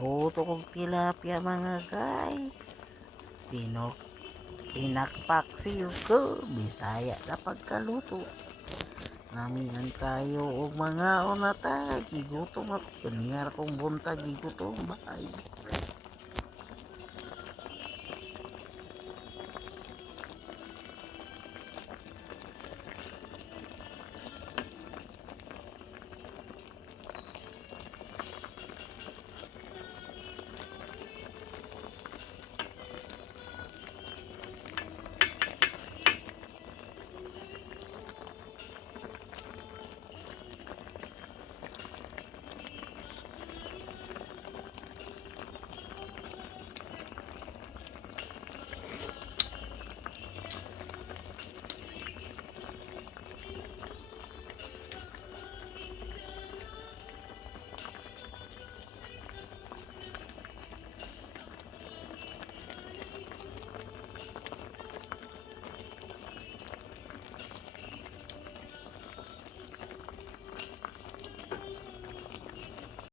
Luto kong tilapia mga guys. Pinakpaksiw ko. Bisaya na pagkaluto. Namihan tayo og mga unata. Gigutom ako. Kaniyar kong buntag gigutom. Bye.